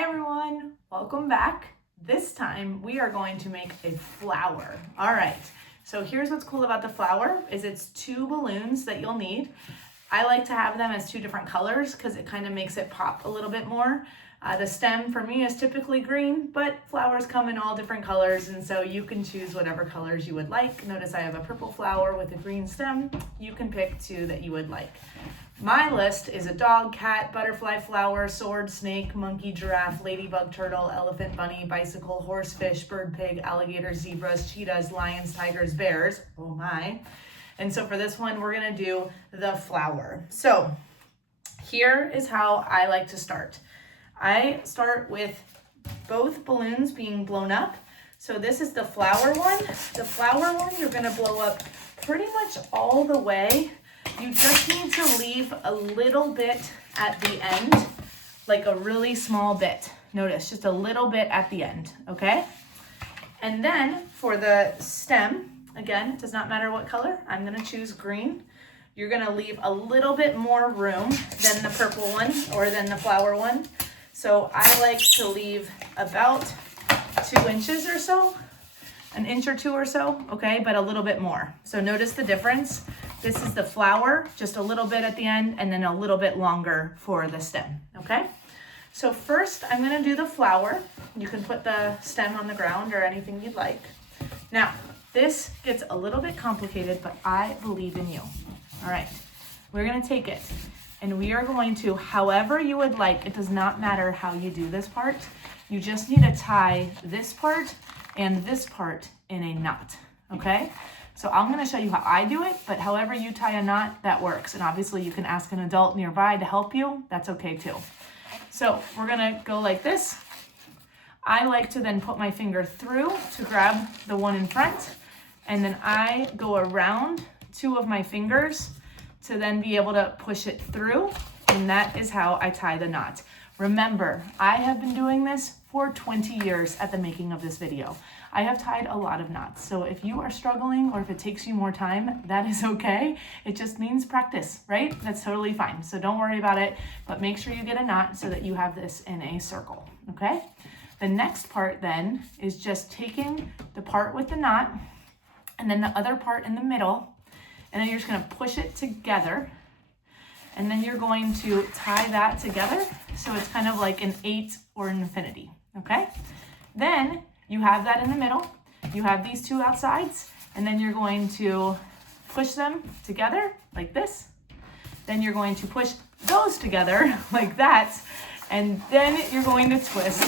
Hi everyone, welcome back. This time we are going to make a flower. All right, so here's what's cool about the flower is it's 2 balloons that you'll need. I like to have them as 2 different colors because it kind of makes it pop a little bit more. The stem for me is typically green, but flowers come in all different colors, and so you can choose whatever colors you would like. Notice I have a purple flower with a green stem. You can pick 2 that you would like. My list is a dog, cat, butterfly, flower, sword, snake, monkey, giraffe, ladybug, turtle, elephant, bunny, bicycle, horse, fish, bird, pig, alligator, zebras, cheetahs, lions, tigers, bears. Oh my. And so for this one, we're gonna do the flower. So here is how I like to start. I start with both balloons being blown up. So this is the flower one. The flower one, you're gonna blow up pretty much all the way. You just need to leave a little bit at the end, like a really small bit. Notice, just a little bit at the end, okay? And then for the stem, again, it does not matter what color. I'm gonna choose green. You're gonna leave a little bit more room than the purple one or than the flower one. So I like to leave about 2 inches or so, an inch or 2 or so, okay, but a little bit more. So notice the difference. This is the flower, just a little bit at the end, and then a little bit longer for the stem, okay? So first, I'm gonna do the flower. You can put the stem on the ground or anything you'd like. Now, this gets a little bit complicated, but I believe in you. All right, we're gonna take it, and we are going to, however you would like, it does not matter how you do this part, you just need to tie this part and this part in a knot, okay? So I'm gonna show you how I do it, but however you tie a knot, that works. And obviously you can ask an adult nearby to help you, that's okay too. So we're gonna go like this. I like to then put my finger through to grab the one in front, and then I go around 2 of my fingers to then be able to push it through, and that is how I tie the knot. Remember, I have been doing this for 20 years at the making of this video. I have tied a lot of knots. So if you are struggling or if it takes you more time, that is okay. It just means practice, right? That's totally fine. So don't worry about it, but make sure you get a knot so that you have this in a circle, okay? The next part then is just taking the part with the knot and then the other part in the middle, and then you're just gonna push it together, and then you're going to tie that together so it's kind of like an 8 or an infinity, okay? Then you have that in the middle, you have these 2 outsides, and then you're going to push them together like this. Then you're going to push those together like that, and then you're going to twist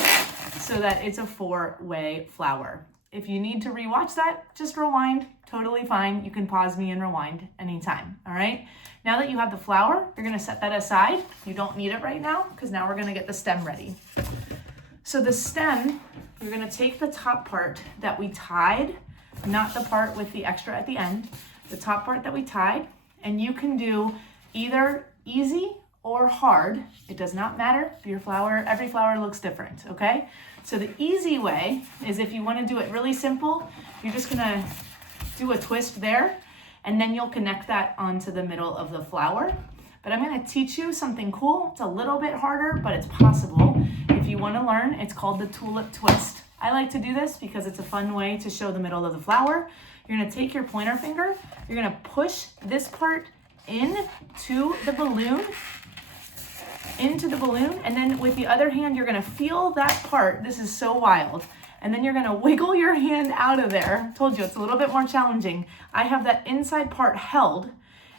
so that it's a 4-way flower. If you need to rewatch that, just rewind, totally fine. You can pause me and rewind anytime, all right? Now that you have the flower, you're gonna set that aside. You don't need it right now because now we're gonna get the stem ready. So the stem, you're gonna take the top part that we tied, not the part with the extra at the end, the top part that we tied, and you can do either easy or hard. It does not matter. Your flower, every flower looks different, okay? So the easy way is if you wanna do it really simple, you're just gonna do a twist there, and then you'll connect that onto the middle of the flower. But I'm gonna teach you something cool. It's a little bit harder, but it's possible. If you wanna learn, it's called the tulip twist. I like to do this because it's a fun way to show the middle of the flower. You're gonna take your pointer finger, you're gonna push this part into the balloon, and then with the other hand, you're gonna feel that part. This is so wild. And then you're gonna wiggle your hand out of there. Told you, it's a little bit more challenging. I have that inside part held,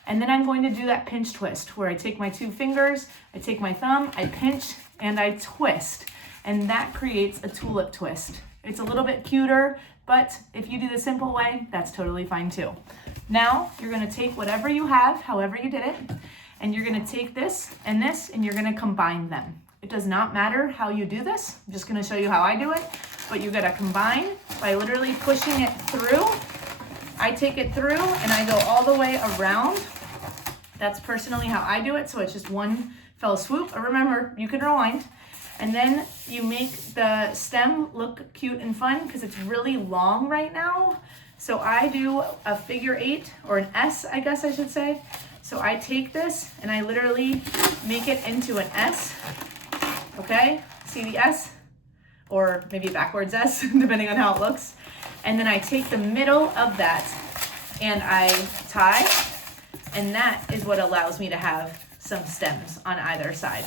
and then I'm going to do that pinch twist where I take my 2 fingers, I take my thumb, I pinch, and I twist. And that creates a tulip twist. It's a little bit cuter, but if you do the simple way, that's totally fine too. Now, you're gonna take whatever you have, however you did it, and you're gonna take this, and you're gonna combine them. It does not matter how you do this. I'm just gonna show you how I do it, but you gotta combine by literally pushing it through. I take it through and I go all the way around. That's personally how I do it, so it's just one fell swoop. But remember, you can rewind. And then you make the stem look cute and fun because it's really long right now. So I do a figure 8 or an S, I guess I should say. So I take this and I literally make it into an S, okay? see the S? Or maybe backwards S, depending on how it looks. And then I take the middle of that and I tie, and that is what allows me to have some stems on either side.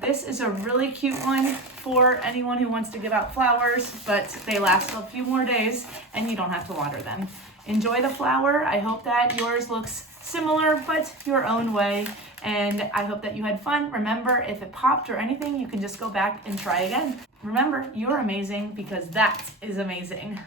This is a really cute one for anyone who wants to give out flowers, but they last a few more days and you don't have to water them. Enjoy the flower. I hope that yours looks similar, but your own way. And I hope that you had fun. Remember, if it popped or anything, you can just go back and try again. Remember, you're amazing because that is amazing.